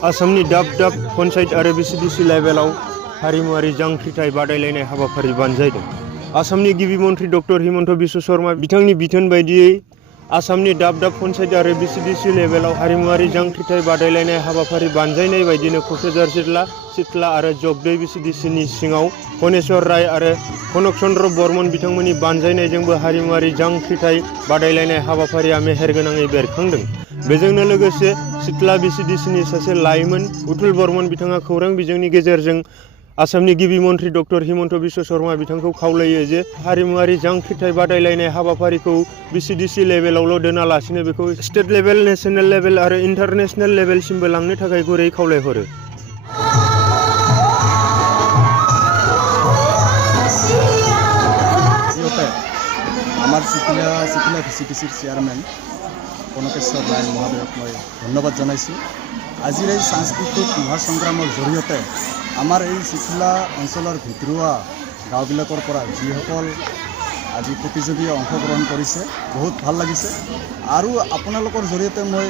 आसामनि दाब दाब पन्चायत आरो बिसिडिसि लेभेलाव हारिमुआरि जांख्रिथाय बादायलायनाय हाबाफारि बानजायदों। आसामनि गिबि मन्थ्रि डक्टर हिमन्त बिश्व शर्मा बिथांनि बिथोन बायदियै आसामनि दाब दाब पन्चायत आरो बिसिडिसि लेभेलाव हारिमुआरि जांख्रिथाय बादायलायनाय हाबाफारि बानजायनाय बायदिनो क'क्राझार जिल्ला सिथला आरो जगदै बिसिडिसिनि सिङाव गणेश्वर राय आरो कनक चन्द्र बर्मन बिथांमोननि बानजायनायजोंबो हारिमुआरि जांख्रिथाय बादायलायनाय हाबाफारिया मेहेरगोनाङै बेरखांदों। बेजोंनो लोगोसे सिथला बिसिडिसिनि सासे लाइमोन उथुल बर्मन बिथाङा खौरां बिजोंनि गेजेरजों आसामनि गिबि मन्थ्रि डक्टर हिमन्त बिश्व शर्मा बिथांखौ खावलायो जे हारिमुआरि जांख्रिथाय बादायलायनाय हाबाफारिखौ बिसिडिसि लेभेलावल' दोनालासिनो बेखौ स्टेट लेभेल, नेशनेल लेभेल आरो इन्टारनेशनेल लेभेलसिमबो लांनो थाखाय गुरै खावलायहरो। আমার সিকিলা ভিচিডিচিৰ চেয়াৰমেন কনকেশ্বৰ ৰায় মহোদয়ক মই ধন্যবাদ জনাইছোঁ। আজিৰ এই সাংস্কৃতিক মহাসংগ্ৰামৰ জৰিয়তে আমাৰ এই চিকিলা অঞ্চলৰ ভিতৰুৱা গাঁওবিলাকৰ পৰা যিসকল আজি প্ৰতিযোগীয়ে অংশগ্ৰহণ কৰিছে বহুত ভাল লাগিছে। আৰু আপোনালোকৰ জৰিয়তে মই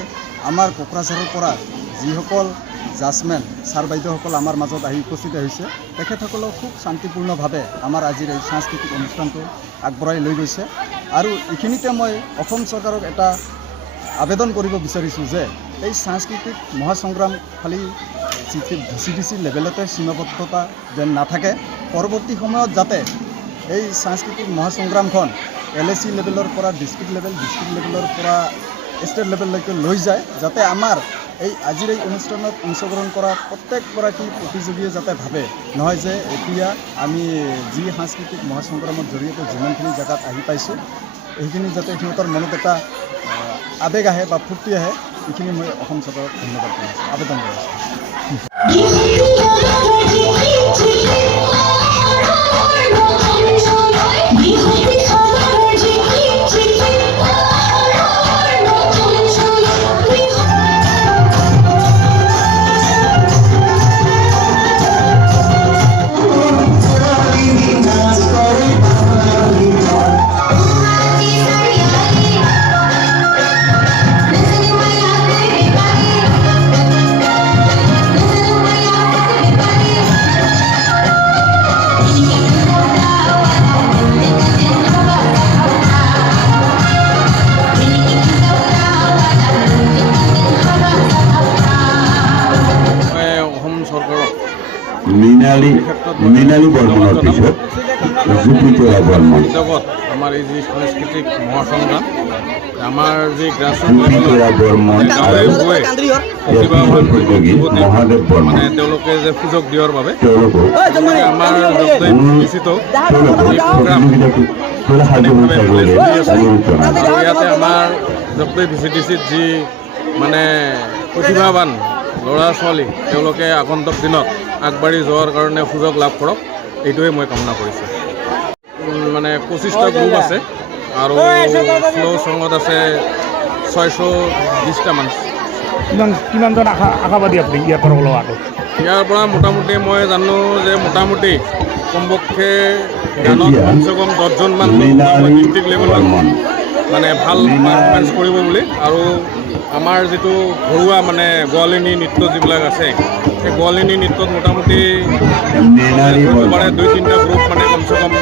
আমাৰ কোকৰাঝাৰৰ পৰা যিসকল জাজমেন ছাৰ বাইদেউসকল আমাৰ মাজত আহি উপস্থিত হৈছে তেখেতসকলক খুব শান্তিপূৰ্ণভাৱে আমাৰ আজিৰ এই সাংস্কৃতিক অনুষ্ঠানটো আগবঢ়াই লৈ গৈছে। আৰু এইখিনিতে মই অসম চৰকাৰক এটা আবেদন কৰিব বিচাৰিছোঁ যে এই সাংস্কৃতিক মহাসংগ্ৰাম খালি ভিচিডিচি লেভেলতে সীমাবদ্ধতা যেন নাথাকে, পৰৱৰ্তী সময়ত যাতে এই সাংস্কৃতিক মহাসংগ্ৰামখন LAC লেভেলৰ পৰা ডিষ্ট্ৰিক্ট লেভেলৰ পৰা ষ্টেট লেভেললৈকে লৈ যায়, যাতে আমাৰ এই আজিৰ এই অনুষ্ঠানত অংশগ্ৰহণ কৰা প্ৰত্যেকগৰাকী প্ৰতিযোগীয়ে যাতে ভাবে নহয় যে এতিয়া আমি যি সাংস্কৃতিক মহাসংগ্ৰামৰ জৰিয়তে যিমানখিনি জেগাত আহি পাইছোঁ এইখিনি যাতে সিহঁতৰ মনত এটা আৱেগ আহে বা ফূৰ্তি আহে, এইখিনি মই অসম চৰকাৰক ধন্যবাদ জনাইছোঁ, আবেদন জনাইছোঁ। মৃণালী বৰ্মনৰ পিছত জুপিতৰা বৰ্মন। আমাৰ এই যি সাংস্কৃতিক মহাসংগ্ৰাম আমাৰ যি মহাদেৱ বৰ্মন মানে তেওঁলোকে যে সুযোগ দিয়াৰ বাবে আমাৰ ইয়াতে আমাৰ জগদৈ ভিচিডিচিত যি মানে প্ৰতিভাৱান ল'ৰা ছোৱালী তেওঁলোকে আগন্তুক দিনত আগবাঢ়ি যোৱাৰ কাৰণে সুযোগ লাভ কৰক, এইটোৱে মই কামনা কৰিছোঁ। মানে 25টা গ্ৰুপ আছে আৰু ফ্ল' চঙত আছে 620টা মান। কিমানজন আশাবাদী আপুনি ইয়াৰ পৰা ওলোৱাটো? ইয়াৰ পৰা মোটামুটি মই জানো যে মোটামুটি কমপক্ষে গানত কমচে কম 10জনমান ডিষ্ট্ৰিক্ট লেভেলত মানে ভাল পাৰফৰ্মেঞ্চ কৰিব বুলি। আৰু আমাৰ যিটো ঘৰুৱা মানে গোৱালিনী নৃত্য যিবিলাক আছে সেই গোৱালিনী নৃত্যত মোটামুটি 2-3টা গ্ৰুপ মানে কমচে কম